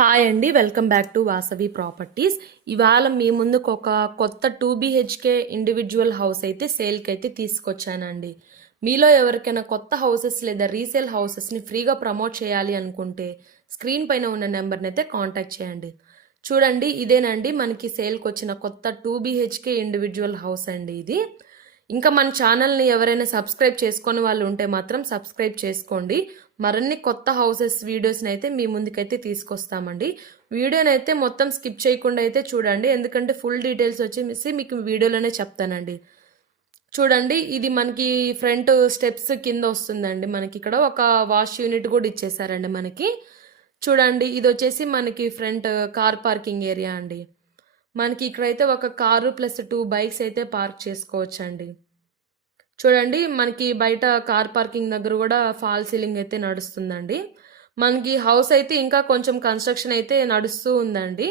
Hi అండి. Welcome back to Vasavi properties. ఇవాళ మీ ముందుకు ఒక కొత్త 2 BHK ఇండివిజువల్ హౌస్ అయితే సేల్కి అయితే తీసుకొచ్చానండి. మీలో ఎవరికైనా కొత్త హౌసెస్ లేదా రీసేల్ హౌసెస్ని ఫ్రీగా ప్రమోట్ చేయాలి అనుకుంటే స్క్రీన్ పైన ఉన్న నెంబర్ని అయితే కాంటాక్ట్ చేయండి. చూడండి, ఇదేనండి మనకి సేల్కి వచ్చిన కొత్త 2 BHK ఇండివిజువల్ హౌస్ అండి ఇది. ఇంకా మన ఛానల్ని ఎవరైనా సబ్స్క్రైబ్ చేసుకొని వాళ్ళు ఉంటే మాత్రం సబ్స్క్రైబ్ చేసుకోండి. మరిన్ని కొత్త హౌసెస్ వీడియోస్ని అయితే మీ ముందుకైతే తీసుకొస్తామండి. వీడియోనైతే మొత్తం స్కిప్ చేయకుండా అయితే చూడండి, ఎందుకంటే ఫుల్ డీటెయిల్స్ వచ్చేసి మీకు వీడియోలోనే చెప్తానండి. చూడండి, ఇది మనకి ఫ్రంట్ స్టెప్స్ కింద వస్తుందండి. మనకి ఇక్కడ ఒక వాష్ యూనిట్ కూడా ఇచ్చేసారండి మనకి. చూడండి, ఇది వచ్చేసి మనకి ఫ్రంట్ కార్ పార్కింగ్ ఏరియా అండి. మనకి ఇక్కడైతే ఒక కారు ప్లస్ 2 బైక్స్ అయితే పార్క్ చేసుకోవచ్చండి. చూడండి, మనకి బయట కార్ పార్కింగ్ దగ్గర కూడా ఫాల్ సీలింగ్ అయితే నడుస్తుందండి. మనకి హౌస్ అయితే ఇంకా కొంచెం కన్స్ట్రక్షన్ అయితే నడుస్తూ ఉందండి.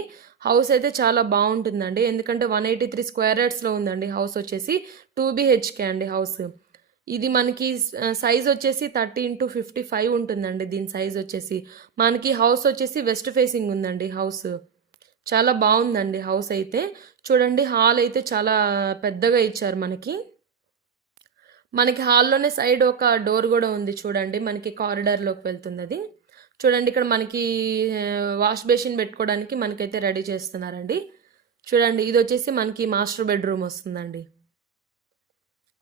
హౌస్ అయితే చాలా బాగుంటుందండి, ఎందుకంటే 183 స్క్వేర్ యార్డ్స్లో ఉందండి. హౌస్ వచ్చేసి 2 BHK అండి హౌస్. ఇది మనకి సైజ్ వచ్చేసి 30x55 ఉంటుందండి. దీని సైజ్ వచ్చేసి మనకి హౌస్ వచ్చేసి వెస్ట్ ఫేసింగ్ ఉందండి హౌస్. చాలా బాగుందండి హౌస్ అయితే. చూడండి, హాల్ అయితే చాలా పెద్దగా ఇచ్చారు మనకి. మనకి హాల్లోనే సైడ్ ఒక డోర్ కూడా ఉంది చూడండి, మనకి కారిడార్లోకి వెళ్తుంది అది. చూడండి, ఇక్కడ మనకి వాష్ బేసిన్ పెట్టుకోవడానికి మనకైతే రెడీ చేస్తున్నారండి. చూడండి, ఇది వచ్చేసి మనకి మాస్టర్ బెడ్రూమ్ వస్తుందండి.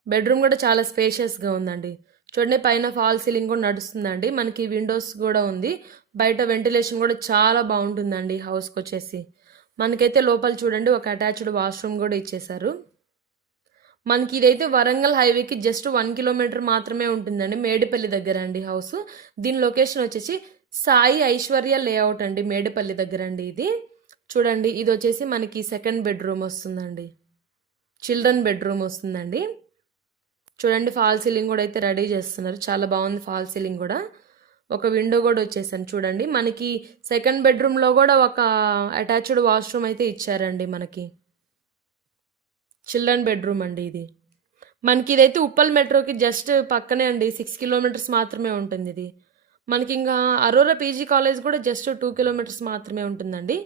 బెడ్రూమ్ కూడా చాలా స్పేషియస్గా ఉందండి. చూడండి, పైన ఫాల్ సీలింగ్ కూడా నడుస్తుందండి. మనకి విండోస్ కూడా ఉంది. బయట వెంటిలేషన్ కూడా చాలా బాగుంటుందండి హౌస్కి వచ్చేసి. మనకైతే లోపల చూడండి ఒక అటాచ్డ్ వాష్రూమ్ కూడా ఇచ్చేసారు. మనకి ఇదైతే వరంగల్ హైవేకి జస్ట్ 1 కిలోమీటర్ మాత్రమే ఉంటుందండి, మేడిపల్లి దగ్గర అండి హౌస్. దీని లొకేషన్ వచ్చేసి సాయి ఐశ్వర్య లేఅవుట్ అండి, మేడిపల్లి దగ్గర అండి ఇది. చూడండి, ఇది వచ్చేసి మనకి సెకండ్ బెడ్రూమ్ వస్తుందండి, చిల్డ్రన్ బెడ్రూమ్ వస్తుందండి. చూడండి, ఫాల్ సీలింగ్ కూడా అయితే రెడీ చేస్తున్నారు, చాలా బాగుంది ఫాల్ సీలింగ్ కూడా. ఒక విండో కూడా వచ్చేసాను చూడండి. మనకి సెకండ్ బెడ్రూమ్లో కూడా ఒక అటాచ్డ్ వాష్రూమ్ అయితే ఇచ్చారండి మనకి. చిల్డ్రన్ బెడ్రూమ్ అండి ఇది. మనకి ఇదైతే ఉప్పల్ మెట్రోకి జస్ట్ పక్కనే అండి, 6 కిలోమీటర్స్ మాత్రమే ఉంటుంది ఇది. మనకి ఇంకా అరోరా పీజీ కాలేజ్ కూడా జస్ట్ 2 కిలోమీటర్స్ మాత్రమే ఉంటుందండి.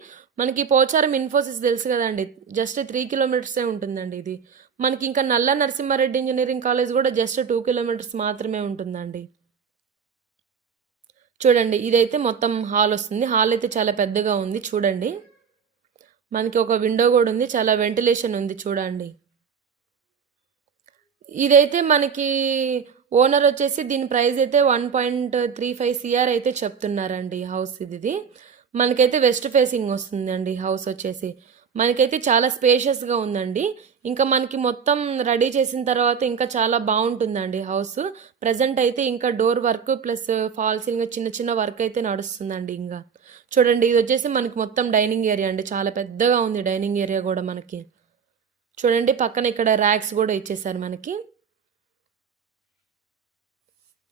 మనకి పోచారం ఇన్ఫోసిస్ తెలుసు కదండి, జస్ట్ 3 కిలోమీటర్సే ఉంటుందండి ఇది. మనకి ఇంకా నల్ల నరసింహారెడ్డి ఇంజనీరింగ్ కాలేజ్ కూడా జస్ట్ 2 కిలోమీటర్స్ మాత్రమే ఉంటుందండి. చూడండి, ఇదైతే మొత్తం హాల్ వస్తుంది. హాల్ అయితే చాలా పెద్దగా ఉంది చూడండి. మనకి ఒక విండో కూడా ఉంది, చాలా వెంటిలేషన్ ఉంది చూడండి. ఇదైతే మనకి ఓనర్ వచ్చేసి దీని ప్రైస్ అయితే 1.35 CR అయితే చెప్తున్నారండి హౌస్ ఇది. మనకైతే వెస్ట్ ఫేసింగ్ వస్తుందండి హౌస్ వచ్చేసి. మనకైతే చాలా స్పేషియస్గా ఉందండి. ఇంకా మనకి మొత్తం రెడీ చేసిన తర్వాత ఇంకా చాలా బాగుంటుందండి హౌస్. ప్రజెంట్ అయితే ఇంకా door work plus fall ceiling చిన్న చిన్న వర్క్ అయితే నడుస్తుందండి. ఇంకా చూడండి, ఇది వచ్చేసి మనకి మొత్తం డైనింగ్ ఏరియా అండి, చాలా పెద్దగా ఉంది డైనింగ్ ఏరియా కూడా మనకి. చూడండి, పక్కన ఇక్కడ ర్యాక్స్ కూడా ఇచ్చేసారు మనకి.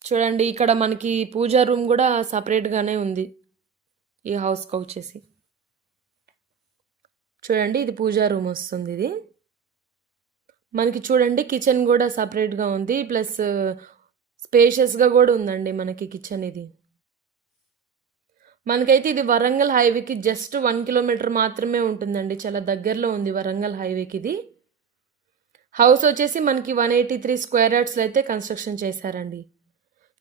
చూడండి, ఇక్కడ మనకి పూజా రూమ్ కూడా సపరేట్గానే ఉంది ఈ హౌస్కి వచ్చేసి. చూడండి, ఇది పూజా రూమ్ వస్తుంది ఇది. మనకి చూడండి, కిచెన్ కూడా సపరేట్గా ఉంది, ప్లస్ స్పేషియస్గా కూడా ఉందండి మనకి కిచెన్ ఇది. మనకైతే ఇది వరంగల్ హైవేకి జస్ట్ 1 కిలోమీటర్ మాత్రమే ఉంటుందండి, చాలా దగ్గరలో ఉంది వరంగల్ హైవేకి ఇది. హౌస్ వచ్చేసి మనకి 183 స్క్వేర్ యార్డ్స్లో అయితే కన్స్ట్రక్షన్ చేశారండి.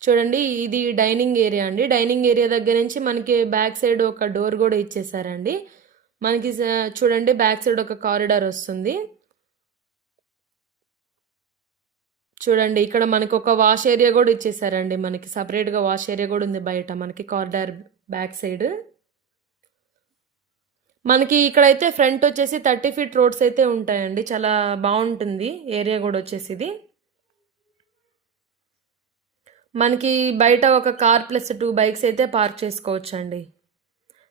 చూడండి, ఇది డైనింగ్ ఏరియా అండి. డైనింగ్ ఏరియా దగ్గర నుంచి మనకి బ్యాక్ సైడ్ ఒక డోర్ కూడా ఇచ్చేసారండి. మనకి చూడండి, బ్యాక్ సైడ్ ఒక కారిడార్ వస్తుంది. చూడండి, ఇక్కడ మనకి ఒక వాష్ ఏరియా కూడా ఇచ్చేసారండి. మనకి సపరేట్గా వాష్ ఏరియా కూడా ఉంది బయట మనకి కారిడార్ బ్యాక్ సైడ్. మనకి ఇక్కడైతే ఫ్రంట్ వచ్చేసి 30 ఫీట్ రోడ్స్ అయితే ఉంటాయండి, చాలా బాగుంటుంది ఏరియా కూడా వచ్చేసి ఇది. మనకి బయట ఒక కార్ ప్లస్ 2 బైక్స్ అయితే పార్క్ చేసుకోవచ్చు అండి.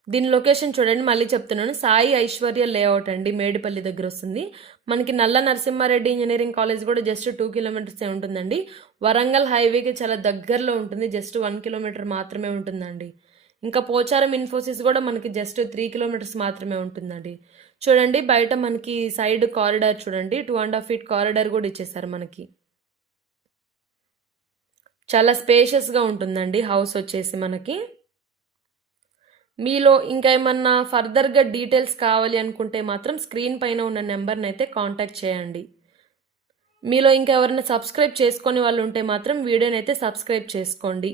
దీని లొకేషన్ చూడండి, మళ్ళీ చెప్తున్నాను, సాయి ఐశ్వర్య లేఅవుట్ అండి, మేడిపల్లి దగ్గర వస్తుంది. మనకి నల్ల నరసింహారెడ్డి ఇంజనీరింగ్ కాలేజ్ కూడా జస్ట్ 2 కిలోమీటర్సే ఉంటుందండి. వరంగల్ హైవేకి చాలా దగ్గరలో ఉంటుంది, జస్ట్ 1 కిలోమీటర్ మాత్రమే ఉంటుందండి. ఇంకా పోచారం ఇన్ఫోసిస్ కూడా మనకి జస్ట్ 3 కిలోమీటర్స్ మాత్రమే ఉంటుందండి. చూడండి, బయట మనకి సైడ్ కారిడార్ చూడండి, 2.5 ఫీట్ కారిడార్ కూడా ఇచ్చేసారు మనకి. చాలా స్పేషియస్గా ఉంటుందండి హౌస్ వచ్చేసి మనకి. మీలో ఇంకా ఏమన్నా ఫర్దర్గా డీటెయిల్స్ కావాలి అనుకుంటే మాత్రం స్క్రీన్ పైన ఉన్న నెంబర్ని అయితే కాంటాక్ట్ చేయండి. మీలో ఇంకా ఎవరైనా సబ్స్క్రైబ్ చేసుకొని వాళ్ళు ఉంటే మాత్రం వీడియోని అయితే సబ్స్క్రైబ్ చేసుకోండి.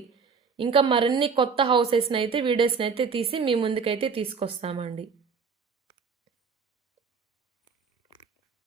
ఇంకా మరిన్ని కొత్త హౌసెస్ని అయితే వీడియోస్ని అయితే తీసి మీ ముందుకైతే తీసుకొస్తామండి.